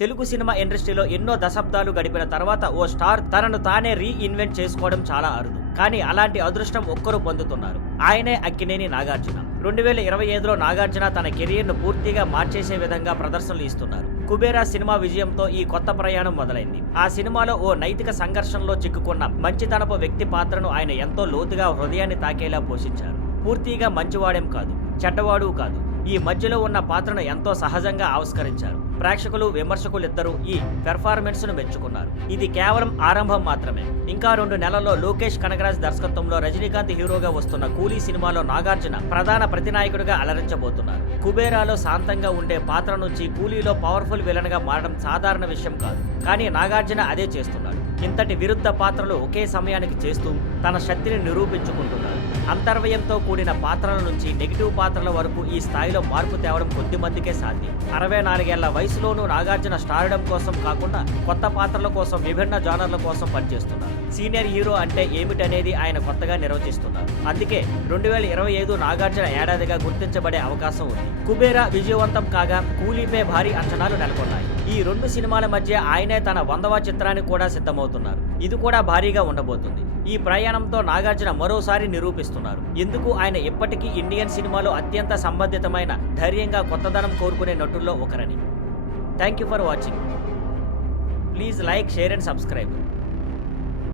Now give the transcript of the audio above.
Telugu cinema ఇండస్ట్రీలో ఎన్నో దశాబ్దాలు గడిపిన తర్వాత ఓ స్టార్ తనను తానే రీఇన్వెంట్ చేసుకోవడం చాలా అరుదు. కానీ అలాంటి అదృష్టం ఒక్కరు పొందుతున్నారు. ఆయనే అక్కినేని నాగార్జున. 2025లో నాగార్జున తన కెరీర్ను పూర్తిగా మార్చేసే విధంగా ప్రదర్శనలు ఇస్తున్నారు. కుబేరా సినిమా విజయంతో ఈ కొత్త ప్రయాణం మొదలైంది. ఆ సినిమాలో ఓ నైతిక సంఘర్షణలో చిక్కుకున్న మంచితనపు వ్యక్తి పాత్రను ఆయన ఎంతో లోతుగా హృదయాన్ని తాకేలా పోషించారు. పూర్తిగా మంచివాడేం కాదు, చెడ్డవాడు కాదు, ఈ మధ్యలో ఉన్న పాత్రను ఎంతో సహజంగా ఆవిష్కరించారు. ప్రేక్షకులు, విమర్శకులిద్దరూ ఈ పెర్ఫార్మెన్స్ ను మెచ్చుకున్నారు. ఇది కేవలం ఆరంభం మాత్రమే. ఇంకా 2 నెలల్లో లోకేష్ కనగరాజ్ దర్శకత్వంలో రజనీకాంత్ హీరోగా వస్తున్న కూలీ సినిమాలో నాగార్జున ప్రధాన ప్రతినాయకుడిగా అలరించబోతున్నారు. కుబేరాలో శాంతంగా ఉండే పాత్ర నుంచి కూలీలో పవర్ఫుల్ విలన్ గా మారడం సాధారణ విషయం కాదు. కానీ నాగార్జున అదే చేస్తున్నాడు. ఇంతటి విరుద్ధ పాత్రలు ఒకే సమయానికి చేస్తూ తన శక్తిని నిరూపించుకుంటున్నారు. అంతర్వ్యయంతో కూడిన పాత్రల నుంచి నెగిటివ్ పాత్రల వరకు ఈ స్థాయిలో మార్పు తేవడం కొద్ది మందికే సాధ్యం. 64 ఏళ్ల వయసులోనూ నాగార్జున స్టార్డమ్ కోసం కాకుండా కొత్త పాత్రల కోసం, విభిన్న జానర్ల కోసం పనిచేస్తున్నారు. సీనియర్ హీరో అంటే ఏమిటనేది ఆయన కొత్తగా నిర్వచిస్తున్నారు. అందుకే 2025 నాగార్జున ఏడాదిగా గుర్తించబడే అవకాశం ఉంది. కుబేరా విజయవంతం కాగా కూలీపై భారీ అంచనాలు నెలకొన్నాయి. ఈ 2 సినిమాల మధ్య ఆయనే తన 100వ చిత్రానికి కూడా సిద్ధమవుతున్నారు. ఇది కూడా భారీగా ఉండబోతుంది. ఈ ప్రయాణంతో నాగార్జున మరోసారి నిరూపిస్తున్నారు ఎందుకు ఆయన ఎప్పటికీ ఇండియన్ సినిమాలో అత్యంత సంబంధితమైన, ధైర్యంగా కొత్తదనం కోరుకునే నటుల్లో ఒకరని. Thank you for watching. Please like, share and subscribe.